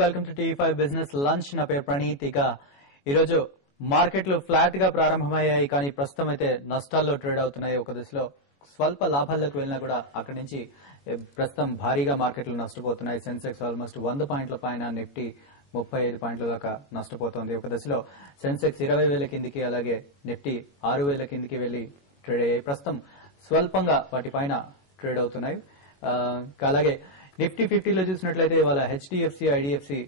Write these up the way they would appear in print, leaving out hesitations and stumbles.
Welcome to TV5 business lunch. నా పేరు ప్రణీత్. ఇక ఈరోజు మార్కెట్లు ఫ్లాట్ గా ప్రారంభమయ్యాయి, కానీ ప్రస్తుతం అయితే నష్టాల్లో ట్రేడ్ అవుతున్నాయి. ఒక దశలో స్వల్ప లాభాల్లోకి వెళ్ళినా కూడా అక్కడి నుంచి ప్రస్తుతం భారీగా మార్కెట్లు నష్టపోతున్నాయి. సెన్సెక్స్ ఆల్మోస్ట్ 100 పాయింట్ల పైన, నిఫ్టీ 35 పాయింట్ల దాకా నష్టపోతోంది. ఒక దశలో సెన్సెక్స్ 20,000 కిందికి, అలాగే నిఫ్టీ 6,000 కిందికి వెళ్లి ట్రేడ్ అయ్యాయి. ప్రస్తుతం స్వల్పంగా వాటిపైన ట్రేడ్ అవుతున్నాయి. అలాగే నిఫ్టీ 50లో చూసినట్లయితే ఇవాళ హెచ్డిఎఫ్సి, ఐడిఎఫ్సి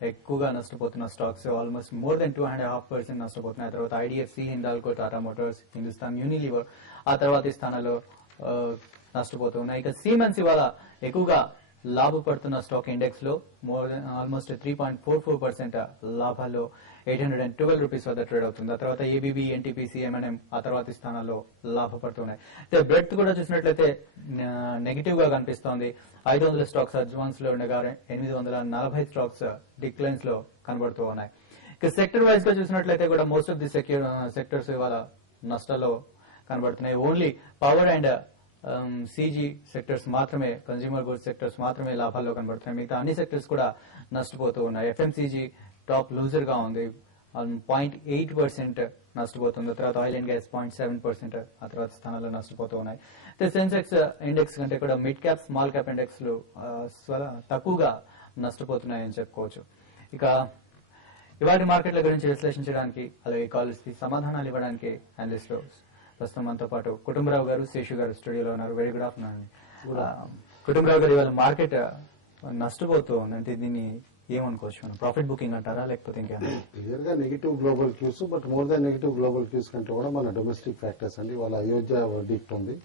ఎక్కువగా నష్టపోతున్న స్టాక్స్. Almost more than 2.5% నష్టపోతున్నాయి. తర్వాత IDFC, Hindalco, Tata Motors, Hindustan Unilever ఆ తర్వాతి స్థానాల్లో నష్టపోతున్నాయి. ఇక సిమెన్స్ ఇవాళ ఎక్కువగా లాభపడుతున్న స్టాక్ ఇండెక్స్ లో మోర్ దెన్ ఆల్మోస్ట్ 3.44% లాభాల్లో 812 రూపీస్ వద్ద ట్రేడ్ అవుతుంది. ఆ తర్వాత ఏబీబీ, ఎన్టీపీసీ, ఎంఎన్ఎం ఆ తర్వాతి స్థానాల్లో లాభపడుతున్నాయి. అయితే బ్రెడ్త్ కూడా చూసినట్లయితే నెగిటివ్ గా కనిపిస్తోంది. 500 స్టాక్స్ అడ్వాన్స్ లో ఉండగా 840 స్టాక్స్ డిక్లైన్స్ లో కనబడుతూ ఉన్నాయి. ఇక సెక్టర్ వైజ్ గా చూసినట్లయితే కూడా మోస్ట్ ఆఫ్ ది సెక్టర్స్ ఇవాళ నష్టాల్లో కనబడుతున్నాయి. ఓన్లీ పవర్ అండ్ సిజీ సెక్టర్స్ మాత్రమే, కన్స్యూమర్ గుడ్స్ సెక్టర్స్ మాత్రమే లాభాల్లో కనబడుతున్నాయి. మిగతా అన్ని సెక్టర్స్ కూడా నష్టపోతూ ఉన్నాయి. ఎఫ్ఎంసీజీ టాప్ లూజర్ గా ఉంది, 0.8% నష్టపోతుంది. తర్వాత ఆయిల్ అండ్ గ్యాస్ 0.7% ఆ తర్వాత స్థానాల్లో నష్టపోతూ ఉన్నాయి. సెన్సెక్స్ ఇండెక్స్ కంటే కూడా mid cap, small cap index లు తక్కువగా నష్టపోతున్నాయని చెప్పుకోవచ్చు. ఇక ఇవాటి మార్కెట్ల గురించి విశ్లేషించడానికి, అలాగే కాల్స్ కి సమాధానాలు ఇవ్వడానికి అనలిస్టులు ప్రస్తుతం మనతో పాటు కుటుంబరావు గారు, శేషు గారు స్టూడియోలో ఉన్నారు. వెరీ గుడ్ ఆఫ్టర్నూన్ అండి. కుటుంబరావు గారు, ఇవాళ మార్కెట్ నష్టపోతూ ఉంది, అంటే దీన్ని ఏమనుకోవచ్చు? ప్రాఫిట్ బుకింగ్ అంటారా, లేకపోతే ఇంకేనా? క్లియర్ గా negative global cues, but more than negative global cues కంటే కూడా మన డొమెస్టిక్ ఫ్యాక్టర్స్ అండి. వాళ్ళ అయోధ్య వర్డిక్ట్ ఉంది.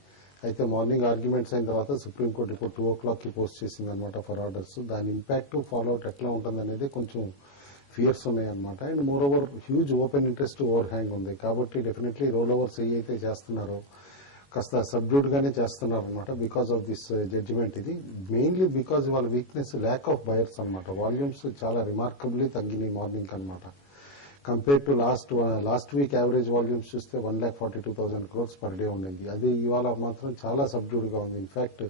అయితే మార్నింగ్ ఆర్గ్యుమెంట్స్ అయిన తర్వాత సుప్రీంకోర్టు ఇప్పుడు 2 o'clock కి పోస్ట్ చేసింది అనమాట ఫర్ ఆర్డర్స్. దాని ఇంపాక్ట్ ఫాలోఅవుట్ ఎట్లా ఉంటుంది అనేది కొంచెం ఫియర్స్ ఉన్నాయన్నమాట. And more over huge open interest over hang ఉంది. కాబట్టి డెఫినెట్లీ రోల్ ఓవర్స్ ఏవైతే చేస్తున్నారో కాస్త సబ్డ్యూడ్ గానే చేస్తున్నారు అనమాట బికాస్ ఆఫ్ దిస్ జడ్జిమెంట్. ఇది మెయిన్లీ బికాస్ వాళ్ళ వీక్నెస్ ల్యాక్ ఆఫ్ బయర్స్ అనమాట. వాల్యూమ్స్ చాలా రిమార్కబుల్లీ తగ్గినాయి మార్నింగ్ అనమాట. Compare to last week average volumes చూస్తే 1,42,000 crores పర్ డే ఉండింది. అది ఇవాళ మాత్రం చాలా సబ్డ్యూడ్ గా ఉంది. ఇన్ఫాక్ట్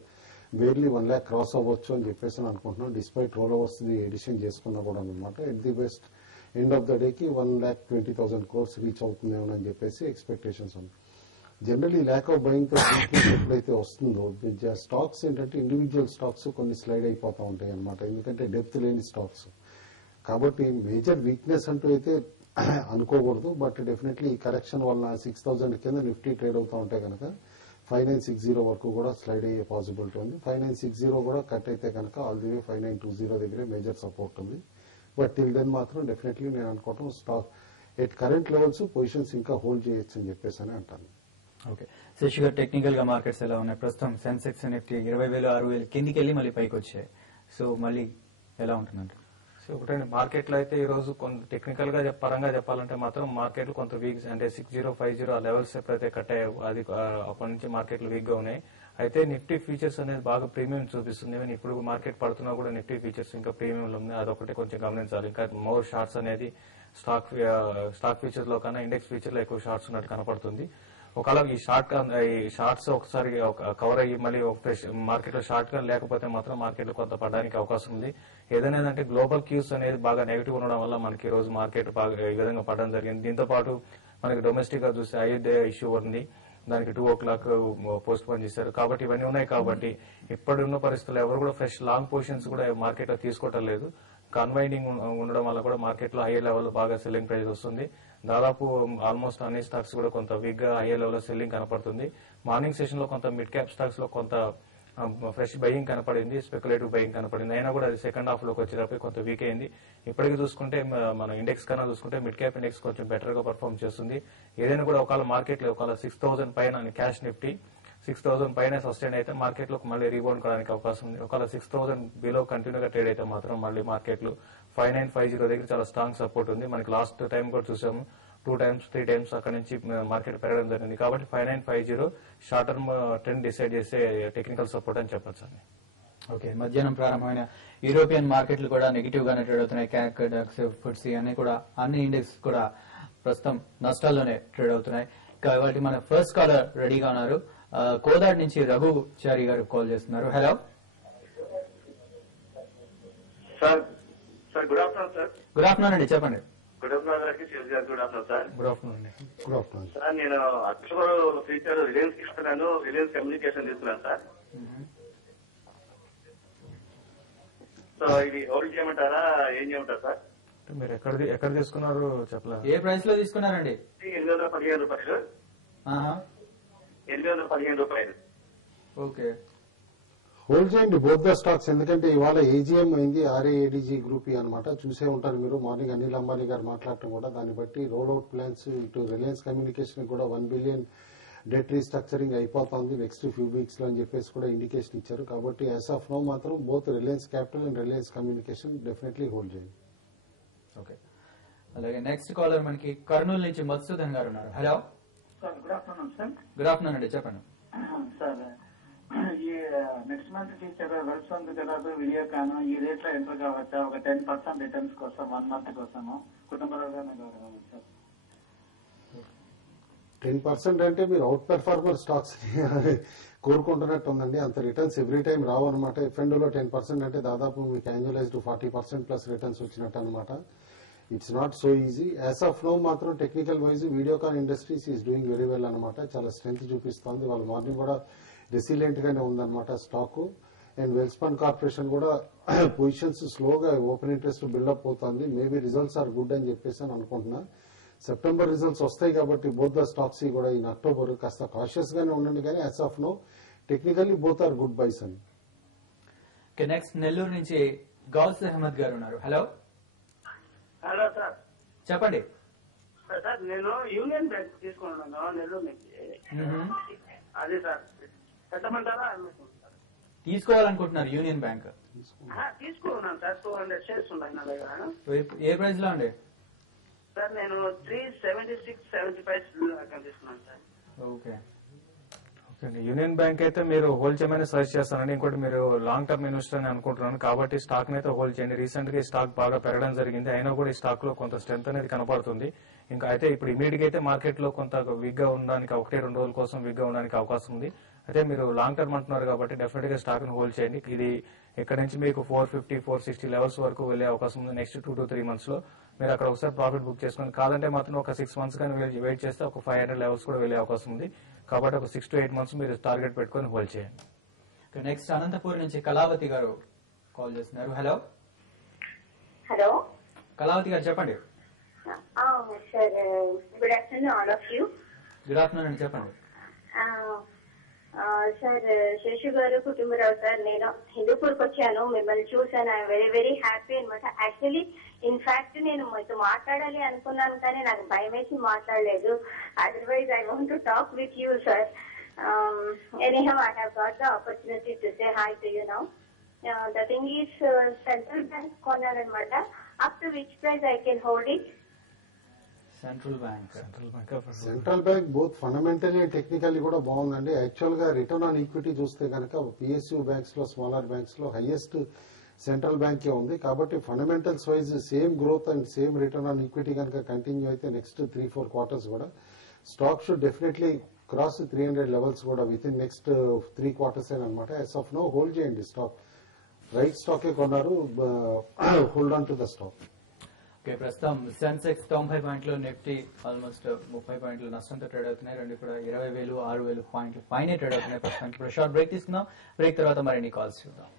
బేర్లీ 1 lakh క్రాస్ అవ్వచ్చు అని చెప్పేసి అనుకుంటున్నాం, డిస్పైట్ రోల్ ఓవర్స్ ఎడిషన్ చేసుకున్నా కూడా అనమాట. At the best end of the day కి 1,20,000 crores రీచ్ అవుతుందేమో అని చెప్పేసి ఎక్స్పెక్టేషన్స్ ఉంది. జనరల్లీ ల్యాక్ ఆఫ్ బయింగ్ తో ఎప్పుడైతే వస్తుందో స్టాక్స్ ఏంటంటే ఇండివిజువల్ స్టాక్స్ కొన్ని స్లైడ్ అయిపోతూ ఉంటాయి అనమాట, ఎందుకంటే డెప్త్ లేని స్టాక్స్. కాబట్టి మేజర్ వీక్నెస్ అంటూ అయితే అనుకోకూడదు. బట్ డెఫినెట్లీ ఈ కరెక్షన్ వల్ల 6,000 కింద నిఫ్టీ ట్రేడ్ అవుతూ ఉంటే కనుక 5960 వరకు కూడా స్లైడ్ అయ్యే పాసిబిలిటీ ఉంది. 5960 కూడా కట్ అయితే కనుక ఆల్ ది వే 5920 దగ్గరే మేజర్ సపోర్ట్ ఉంది. బట్ టిల్ దెన్ మాత్రం డెఫినెట్లీ నేను అనుకోవటం stock at current levels positions ఇంకా హోల్డ్ చేయొచ్చు అని చెప్పేసి అని అంటాను. ఓకే, శశి గారు, టెక్నికల్ గా మార్కెట్స్ ఎలా ఉన్నాయి? ప్రస్తుతం సెన్సెక్స్, నిఫ్టీ 20,000, 6,000 కిందికి వెళ్ళి మళ్ళీ పైకి వచ్చాయి. సో మళ్ళీ ఎలా ఉంటుందంట? సో ఒకటే మార్కెట్ లో అయితే ఈ రోజు కొంత టెక్నికల్ గా పరంగా చెప్పాలంటే మాత్రం మార్కెట్లు కొంత వీక్, అంటే 6050 ఆ లెవెల్స్ ఎప్పుడైతే కట్ అయ్యాయో అది అప్పటి నుంచి మార్కెట్లు వీక్ గా ఉన్నాయి. అయితే నిఫ్టీ ఫీచర్స్ అనేది బాగా ప్రీమియం చూపిస్తుంది. ఈవెన్ ఇప్పుడు మార్కెట్ పడుతున్నా కూడా నిఫ్టీ ఫీచర్స్ ఇంకా ప్రీమియం ఉంది. అదొకటి కొంచెం గమనించాలి. ఇంకా మోర్ షార్ట్స్ అనేది స్టాక్ ఫీచర్స్ లో కన్నా ఇండెక్స్ ఫీచర్ లో ఎక్కువ షార్ట్స్ ఉన్నట్టు కనపడుతుంది. ఒకవేళ ఈ షార్ట్స్ ఒకసారి కవర్ అయ్యి మళ్ళీ మార్కెట్ లో షార్ట్ గా లేకపోతే మాత్రం మార్కెట్ లో కొంత పడడానికి అవకాశం ఉంది. ఏదైనా అంటే గ్లోబల్ క్యూస్ అనేది బాగా నెగిటివ్ ఉండడం వల్ల మనకి ఈ రోజు మార్కెట్ బాగా ఈ విధంగా పడడం జరిగింది. దీంతో పాటు మనకి డొమెస్టిక్ గా చూస్తే అయోధ్య ఇష్యూ ఉంది, దానికి 2 o'clock పోస్ట్ పోన్ చేశారు. కాబట్టి ఇవన్నీ ఉన్నాయి. కాబట్టి ఇప్పుడున్న పరిస్థితుల్లో ఎవరు కూడా ఫ్రెష్ లాంగ్ పొజిషన్స్ కూడా మార్కెట్ లో తీసుకోవటం లేదు. అన్వైండింగ్ ఉండడం వల్ల కూడా మార్కెట్ లో హై లెవెల్ బాగా సెల్లింగ్ ప్రైస్ వస్తుంది. దాదాపు ఆల్మోస్ట్ అన్ని స్టాక్స్ కూడా కొంత వీక్ గా హై లెవెల్ లో సెల్లింగ్ కనపడుతుంది. మార్నింగ్ సెషన్ లో కొంత మిడ్ క్యాప్ స్టాక్స్ లో కొంత ఫ్రెష్ బయింగ్ కనపడింది, స్పెక్యులేటివ్ బయింగ్ కనపడింది. అయినా కూడా అది సెకండ్ హాఫ్ లోకి వచ్చేటప్పుడు కొంత వీక్ అయింది. ఇప్పటికీ చూసుకుంటే మన ఇండెక్స్ కన్నా చూసుకుంటే మిడ్ క్యాప్ ఇండెక్స్ కొంచెం బెటర్ గా పర్ఫార్మ్ చేస్తుంది. ఏదైనా కూడా ఒకవేళ మార్కెట్ లో ఒకవేళ 6,000 పైన క్యాష్ నిఫ్టీ 6,000 పైన సస్టైన్ అయితే మార్కెట్ లో మళ్ళీ రీబౌండ్ కావడానికి అవకాశం ఉంది. ఒకవేళ 6,000 బిలో కంటిన్యూగా ట్రేడ్ అయితే మాత్రం మళ్ళీ మార్కెట్లు 5950 దగ్గర చాలా స్ట్రాంగ్ సపోర్ట్ ఉంది. మనకి లాస్ట్ టైం కూడా చూసాము, 2 times 3 times అక్కడ నుంచి మార్కెట్ పెరగడం జరిగింది. కాబట్టి 5950 షార్ట్ టర్మ్ ట్రెండ్ డిసైడ్ చేసే టెక్నికల్ సపోర్ట్ అని చెప్పొచ్చు అండి. ఓకే, మధ్యాహ్నం ప్రారంభమైన యూరోపియన్ మార్కెట్లు కూడా నెగిటివ్ గానే ట్రేడ్ అవుతున్నాయి. క్యాక్, డక్స్, ఫుట్సీ అన్ని కూడా అన్ని ఇండెక్స్ కూడా ప్రస్తుతం నష్టాల్లోనే ట్రేడ్ అవుతున్నాయి. కాబట్టి మన ఫస్ట్ కాలర్ రెడీగా ఉన్నారు. కోదాడ్ నుంచి రఘు చారి గారు కాల్ చేస్తున్నారు. Hello. Sir sir good afternoon sir. Good afternoon అండి, చెప్పండి. గుడ్ ఆఫ్టర్నూన్ గారికి శివ గారు good afternoon sir. Good afternoon అండి. Good afternoon. సార్ నేను అక్టోబర్ ఫ్యూచర్ రిలయన్స్ తీసుకున్నాను, రిలయన్స్ కమ్యూనికేషన్ తీసుకున్నాను సార్. సో ఇది హోల్డ్ చేయమంటారా, ఏం చేయమంటారు సార్? అంటే మీరు ఎక్కడ తీసుకున్నారు చెప్పలేదు. ఏ ప్రైస్ లో తీసుకున్నారండి? 815 రూపాయలు. ఆహా, 815 రూపాయలు. ఓకే. హోల్డ్ చేయండి బోత్ ద స్టాక్స్, ఎందుకంటే ఇవాళ ఏజీఎం అయింది ఆర్ఏఏడిజీ గ్రూప్ అనమాట. చూసే ఉంటారు మీరు, మార్నింగ్ అనిల్ అంబానీ గారు మాట్లాడటం కూడా. దాన్ని బట్టి రోల్ అవుట్ ప్లాన్స్ ఇటు రిలయన్స్ కమ్యూనికేషన్ కూడా 1 బిలియన్ డెట్ రీస్ట్రక్చరింగ్ అయిపోతుంది నెక్స్ట్ ఫ్యూ వీక్స్ లో అని చెప్పేసి కూడా ఇండికేషన్ ఇచ్చారు. కాబట్టి యాజ్ ఆఫ్ నో మాత్రం both Reliance capital and Reliance communication definitely hold చేయండి. ఓకే, అలాగే నెక్స్ట్ కాలర్ మనకి కర్నూలు నుంచి మధుసూదన్ గారు ఉన్నారు. Hello sir, good afternoon sir. Good afternoon అండి, చెప్పండి. సార్, ఈ నెక్స్ట్ మంత్ టీచర్ వెల్సన్ జలాదు వీడియోకాన్ ఈ రేట్ లో ఎంటర్ కావచ్చా? ఒక 10% రిటర్న్స్ కోసం 1 మంత్ కోసము కుటుంబరాగానే కావాలి సార్. 10% అంటే మీరు అవుట్ పెర్ఫార్మర్ స్టాక్స్ కోరుకుంటున్నట్టు ఉందండి. అంత రిటర్న్స్ ఎవ్రీ టైం రావు అనమాట. ఎఫ్ఎండ్లో 10% అంటే దాదాపు మీకు యాన్యువలైజ్డ్ 40% ప్లస్ రిటర్న్స్ వచ్చినట్టు అనమాట. It's not so easy. As of now మాత్రం technical wise Videocon industries is doing very well అనమాట. చాలా స్ట్రెంత్ చూపిస్తోంది. వాళ్ళ మార్నింగ్ కూడా రెసిలియంట్ గానే ఉందన్నమాట స్టాక్. అండ్ వెల్స్పన్ కార్పొరేషన్ కూడా పొజిషన్స్ స్లోగా ఓపెన్ ఇంట్రెస్ట్ బిల్డప్ అవుతుంది. మేబీ రిజల్ట్స్ ఆర్ గుడ్ అని చెప్పేసి అని అనుకుంటున్నా. సెప్టెంబర్ రిజల్ట్స్ వస్తాయి కాబట్టి బోత్ ద స్టాక్స్ కూడా ఇన్ అక్టోబర్ కాస్త కాషియస్ గానే ఉండండి. కానీ as of now technically both are good buys అని. నెక్స్ట్ నెల్లూరు నుంచి గౌస్ అహ్మద్ గారు ఉన్నారు. Hello hello sir. చెప్పండి. సార్ నేను యూనియన్ బ్యాంక్ తీసుకున్నాను నెల్లూరు నుంచి. అదే సార్, పెట్టమంటారా? తీసుకోవాలనుకుంటున్నారు యూనియన్ బ్యాంక్? తీసుకున్నాను సార్. 200 షేర్స్ ఉన్నాయి నా దగ్గర. ఏ ప్రైస్ లో అండి? సార్ నేను 376.75 తీసుకున్నాను సార్. ఓకే. యూనియన్ బ్యాంక్ అయితే మీరు హోల్డ్ చేయమని సజెస్ట్ చేస్తానండి. ఇంకోటి మీరు లాంగ్ టర్మ్ ఇన్వెస్టర్ అని అనుకుంటున్నాను కాబట్టి స్టాక్ అయితే హోల్డ్ చేయండి. రీసెంట్ గా ఈ స్టాక్ బాగా పెరగడం జరిగింది, అయినా కూడా ఈ స్టాక్ లో కొంత స్ట్రెంత్ అనేది కనపడుతుంది. ఇంకా అయితే ఇప్పుడు ఇమీడియట్ అయితే మార్కెట్ లో కొంత వీక్ గా ఉండడానికి 1-2 రోజుల కోసం వీక్ గా ఉండడానికి అవకాశం ఉంది. అయితే మీరు లాంగ్ టర్మ్ అంటున్నారు కాబట్టి డెఫినెట్ గా స్టాక్ ని హోల్డ్ చేయండి. ఇది ఇక్కడ నుంచి మీకు 450-460 లెవెల్స్ వరకు వెళ్లే అవకాశం ఉంది నెక్స్ట్ 2 to 3 months లో. మీరు అక్కడ ఒకసారి ప్రాఫిట్ బుక్ చేసుకోండి. కాదంటే మాత్రం ఒక 6 months కానీ వెయిట్ చేస్తే ఒక 500 లెవెల్స్ కూడా వెళ్లే అవకాశం ఉంది. కాబట్టి ఒక 6 to 8 months మీరు టార్గెట్ పెట్టుకొని హోల్డ్ చేయండి. నెక్స్ట్ అనంతపూర్ నుంచి కళావతి గారు కాల్ చేస్తున్నారు. హలో హలో, కళావతి గారు, చెప్పండి. Sir good afternoon all of you. Good afternoon అండి, చెప్పండి. సార్, శేషు గారు, కుటుంబరావు సార్, నేను హిందూపూర్కి వచ్చాను, మిమ్మల్ని చూసాను. ఐఎమ్ వెరీ వెరీ హ్యాపీ అనమాట. యాక్చువల్లీ ఇన్ఫాక్ట్ నేను మీతో మాట్లాడాలి అనుకున్నాను కానీ నాకు భయం వేసి మాట్లాడలేదు. Otherwise I want to talk with you sir. Anyhow I have got the opportunity to say hi to you now. The thing is central bank కొన్నారనమాట. Up to which price I can hold it? Central bank both fundamentally and technically కూడా బాగుందండి. Actual గా return on equity చూస్తే కనుక PSU banks లో, smaller banks లో highest central బ్యాంకే ఉంది. కాబట్టి fundamentals wise same growth and same return on equity కనుక కంటిన్యూ అయితే నెక్స్ట్ 3-4 quarters కూడా stock should definitely cross 300 levels కూడా విత్ ఇన్ నెక్స్ట్ 3 quarters అనమాట. యాజ్ ఆఫ్ నో హోల్డ్ చేయండి స్టాక్. రైట్ స్టాకే కొన్నారు, hold on to the stock. Okay, ప్రస్తుతం సెన్సెక్స్ 90 పాయింట్లు, Nifty almost 30 పాయింట్లు నష్టంతో ట్రేడ్ అవుతున్నాయి. రెండు కూడా 20,000, 6,000 పాయింట్లు పైనే ట్రేడ్ అవుతున్నాయి ప్రస్తుతానికి. ఇప్పుడు షార్ట్ బ్రేక్ తీసుకుందాం. బ్రేక్ తర్వాత మరిన్ని కాల్స్ చూద్దాం.